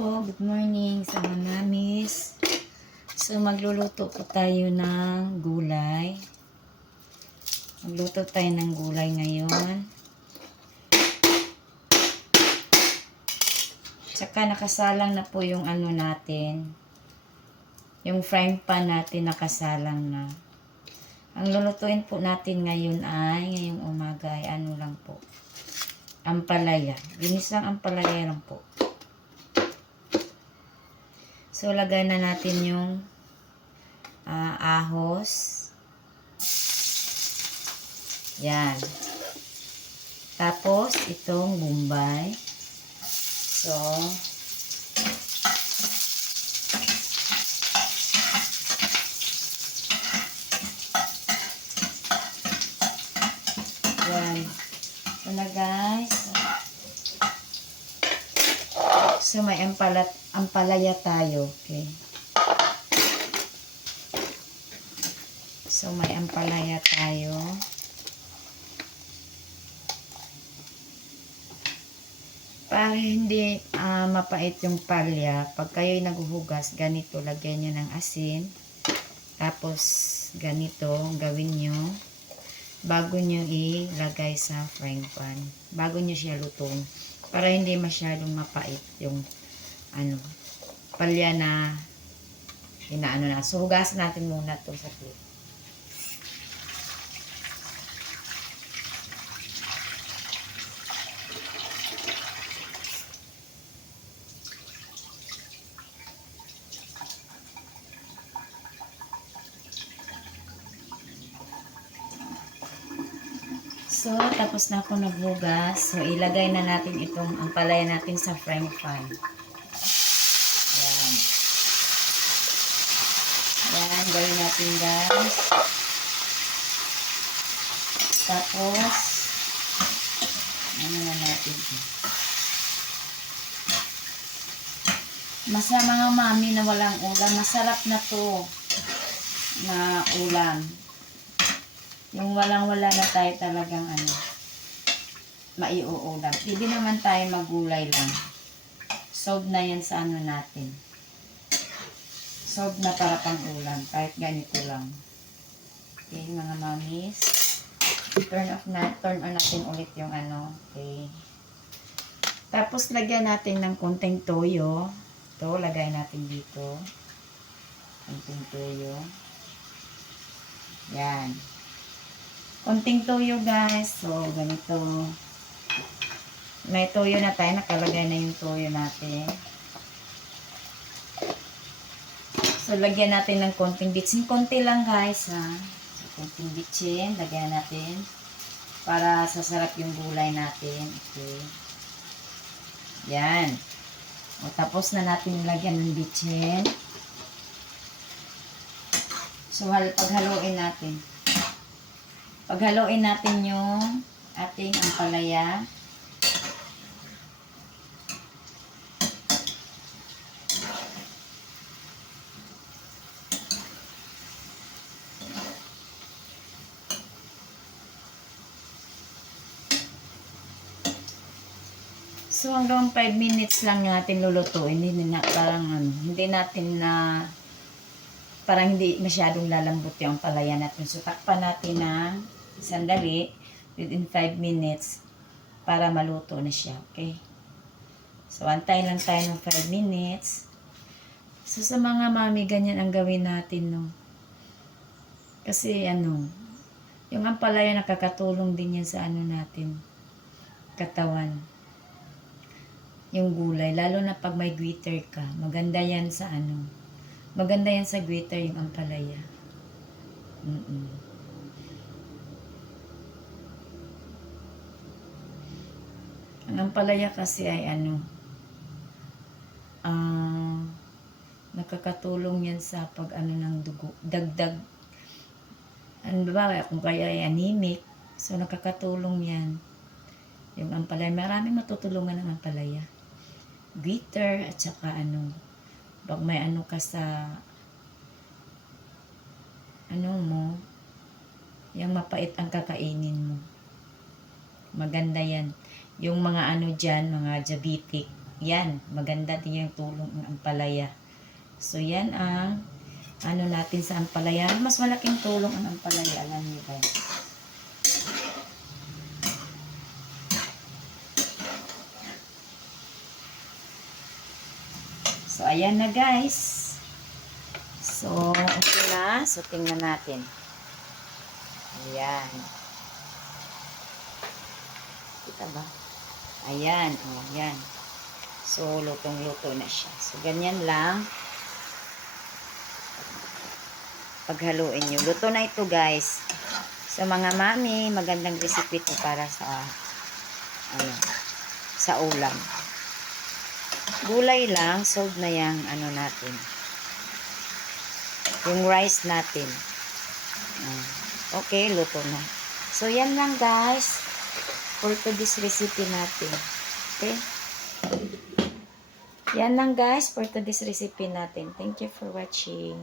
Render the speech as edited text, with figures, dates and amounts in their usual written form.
po, good morning sa mga namis. So magluluto po tayo ng gulay. Magluto tayo ng gulay ngayon. Tsaka nakasalang na po yung ano natin. Yung frying pan natin nakasalang na. Ang lulutuin po natin ngayon ay, ngayong umaga ay ano lang po. Ampalaya. Ginisang ampalaya lang po. So, lagay na natin yung ahos. Yan. Tapos, itong bombay. So, yan. So na guys. So, may ampalaya tayo. Okay. So, may ampalaya tayo. Para hindi mapait yung palya, pag kayo'y naghuhugas, ganito, lagyan nyo ng asin. Tapos, ganito, gawin nyo. Bago nyo ilagay sa frying pan. Bago nyo siya lutuin. Para hindi masyadong mapait yung palya na inaano na. So, hugasan natin muna ito sa plate. So, tapos na ako naghugas. So, ilagay na natin itong ampalaya natin sa frying pan. Ayan. Ayan, gawin natin guys. Tapos, ano na natin. Mga mami na walang ulam, masarap na to na ulam. Yung walang-wala na tayo talagang maiuulam. Hindi naman tayo magulay lang. Solve na yan sa natin. Solve na para pang ulam. Kahit ganito lang. Okay, mga mamis. Turn on natin ulit yung Okay. Tapos, lagyan natin ng konting toyo. Ito, lagay natin dito. Konting toyo. Yan. Konting toyo guys. So, ganito. May toyo na tayo. Nakalagay na yung toyo natin. So, lagyan natin ng konting bitsin. Konti lang guys ha. So, konting bitsin. Lagyan natin. Para sasarap yung gulay natin. Okay. Yan. O, tapos na natin lagyan ng bitsin. So, paghaluin natin. Paghaluin natin yung ating ampalaya. So, hanggang 5 minutes lang natin lulutuin. Hindi natin parang hindi masyadong lalambot yung ampalaya natin. So, takpan natin ng sandali within 5 minutes para maluto na siya. Okay? So, antay lang tayo ng 5 minutes. So, sa mga mami, ganyan ang gawin natin, no? Kasi, yung ampalaya nakakatulong din yan sa natin, katawan. Yung gulay, lalo na pag may goiter ka, maganda yan sa maganda yan sa goiter yung ampalaya. Ang ampalaya kasi ay nakakatulong yan sa pag ng dugo, dagdag, kung kaya ay anemic, so nakakatulong yan. Yung ampalaya, maraming matutulungan ng ampalaya. Goiter, at saka pag may ka sa mo, yung mapait ang kakainin mo. Maganda yan. Yung mga dyan, mga diabetic, yan, maganda din yung tulong ng ampalaya. So, yan ang ano natin sa ampalaya. Mas malaking tulong ang ampalaya, alam niyo guys. So, ayan na guys. So, okay na. So, tingnan natin. Ayan. Kita ba? Ayan. O, ayan. So, lutong-luto na siya. So, ganyan lang. Paghaluin nyo. Luto na ito guys. Sa mga mami, magandang recipe ito para sa ano, sa ulam. Gulay lang, solve na yung ano natin. Yung rice natin. Okay, luto na. So, yan lang guys. For today's recipe natin. Okay? Yan lang guys for today's recipe natin. Thank you for watching.